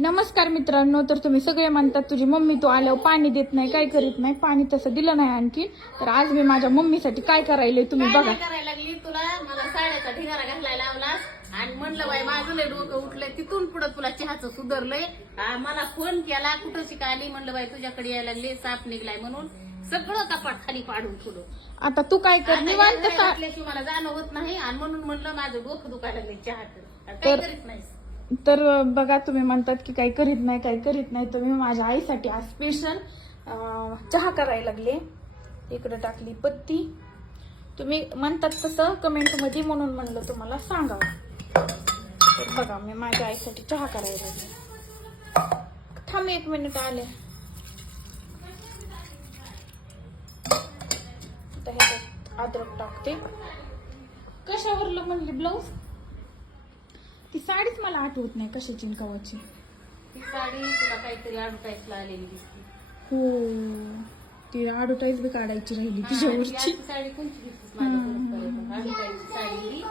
नमस्कार मित्रांनो तर तुम्ही सगळे म्हणतात तुझी मम्मी तू आल्यावर पाणी देत नाही काय करीत नाही. पाणी तसं दिलं नाही आणखी तर आज मी माझ्या मम्मीसाठी काय करायला तुम्ही बघा. करायला लागली तुला? मला साड्याचा ढिगारा घालायला लावलास. आणि म्हणलं बाई माझं लय डोकं उठलंय. तिथून पुढे तुला चहाचं सुधारलंय. मला फोन केला कुठं शिकायली? म्हणलं बाई तुझ्याकडे यायला लागले साप निघलाय म्हणून. सगळं कपाट खाली पाडून ठेवलं. आता तू काय कर निवांत मला जाणं होत नाही. आणि म्हणून म्हणलं माझं डोकं दुखायला लागले चहाचं काय करीत नाही तर बघा तुम्ही म्हणतात की काही करीत नाही काही करीत नाही. तर मी माझ्या आईसाठी आज स्पेशल चहा करायला लागले. इकडं टाकली पत्ती. तुम्ही म्हणतात तसं कमेंटमध्ये म्हणून म्हणलं तुम्हाला सांगावं. तर बघा मी माझ्या आईसाठी चहा करायला लागले. थांब एक मिनिट आले. आता हे अद्रक टाकते. कशावरलं म्हणली ब्लाऊज ती साडीच मला आठवत नाही कशाची आणि कवाची. ती साडी तुला काहीतरी अडकायला आलेली दिसते. हो ती ऍडव्हर्टाईज बी काढायची राहिली हा, तिच्यावरची. ती अशी साडी कोणती घेतलीस माझ्याकडून अडकायची साडी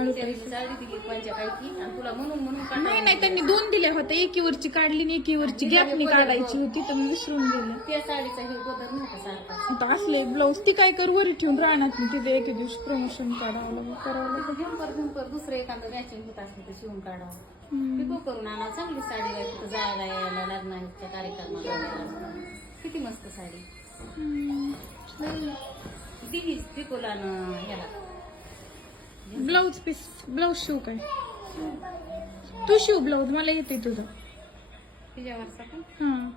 ऍडव्हर्टाईज त्याची साडी दिली पंचकायची आणि तुला म्हणून म्हणून नाही नाही त्यांनी दोन दिल्या होत्या एकीवरची काढली आणि एकीवरची गॅपनी काढायची होती तर मी विसरून गेले. त्या साडीचा हे बदल नव्हता सारखा. आता असले ब्लाऊज ती काय कर वरी ठेवून राहणार मी तिथे एके दिवशी प्रमोशन काढावं लागेल करावं लागेल. झुंपर झुंपर दुसरं एखादं मॅचिंग होत असलं तर शिवून काढावं. पिको करून आणा चांगली साडी आहे तिथं जायला यायला लग्नाच्या कार्यक्रमाला किती मस्त साडी. दिलीच पिकोला ह्याला. ब्लाऊज पीस ब्लाऊज शिव काय? तू शिव ब्लाऊज मला येते तुझं. हा.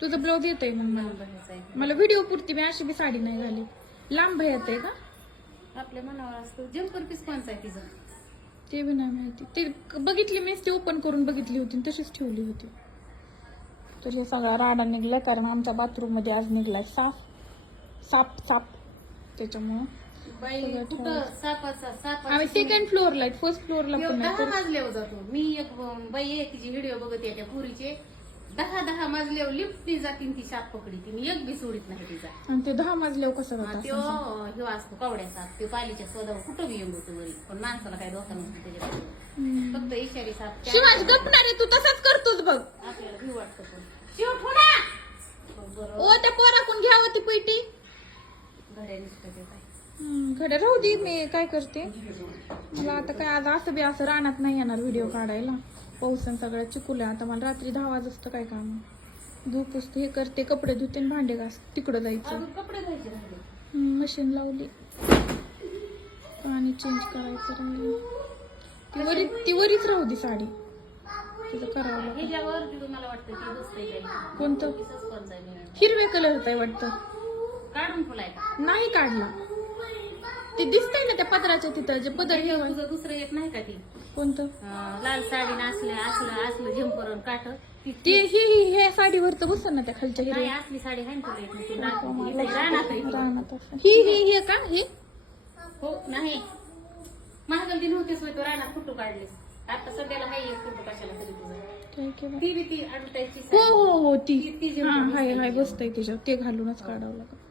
तुझं ब्लाऊज येतंय मग मला आहे मला व्हिडिओ पुरती मी अशी बी साडी नाही घाली. लांब येते का? आपल्या मनावर असतं. जम्पर पीस कोणचा आहे तिचं? ते बी नाही माहिती. ते बघितली मीच ती ओपन करून बघितली होती तशीच ठेवली होती. तर हे सगळा राडा निघलाय कारण आमच्या बाथरूममध्ये आज निघलाय साफ साप साप. त्याच्यामुळं आम्ही सेकंड फ्लोअरला फर्स्ट फ्लोअरला पण नाही दहा मजल्यावर जातो. मी एक बाई आहे तिची व्हिडिओ बघते त्या पुरीचे. दहा दहा मजल्यावर लिफ्ट जातीन ती साप पकडी ती. मी एक बी सोडित नाही तिचा. आणि ते दहा मजल्यावर कसं हा, त्यो ह्यो असतो कावड्या साप त्यो पालीच्या स्वदावर कुठं बी येऊन होतो वरी. पण माणसाला काही धोका नसतो त्याच्याकडे फक्त इशारी साप त्या- शिवाज गपणार आहे तू तसाच करतोच बघ. आपल्याला भीव वाटतं पण. शिव ठोडा बरं ओ त्या पोराकून घ्यावं ती पैटी घड्या निसतं ते काय खडे राहू दे मी काय करते? मला आता काय आज असं बी असं रानात नाही येणार व्हिडिओ काढायला. पाऊस आणि सगळ्या चिकुल्या आता मला रात्री दहा वाजता काय काम. धूप पुसते हे करते कपडे धुते आणि भांडे घास तिकडं जायचं. कपडे धुवायचे मशीन लावली. पाणी चेंज करायचं राहिलं. ती वरी ती वरीच राहू दे साडी. तिचं करावं लागेल. कोणतं? हिरव्या कलरचा आहे वाटतं. काढून नाही काढला. ते दिसतंय ना त्या पदराच्या तिथं जे पदर हे वा- तुझं दुसरं एक नाही का ती? कोणतं? अं, लाल साडी असलं असलं असलं झंपर काठ. ती ते ही ही साडीवर तर बसत ना त्या खालच्या नाही हिरव्या असली साडी आहे ना तुला एक, ती दाखवते. इथं रानात आहे ती. रानात असं. ही ही हे का हे? हो नाही. महागल्दी नव्हतीच होय, तू रानात फोटो काढलीस. आता सध्याला हाय एक फोटो कशाला तरी तुझा. काय केलं? ती बी ती हो हो हो ती. ती- ती जी हा बसते हाय हाय. बसतंय त्याच्यावर ते घालूनच काढावं लागेल.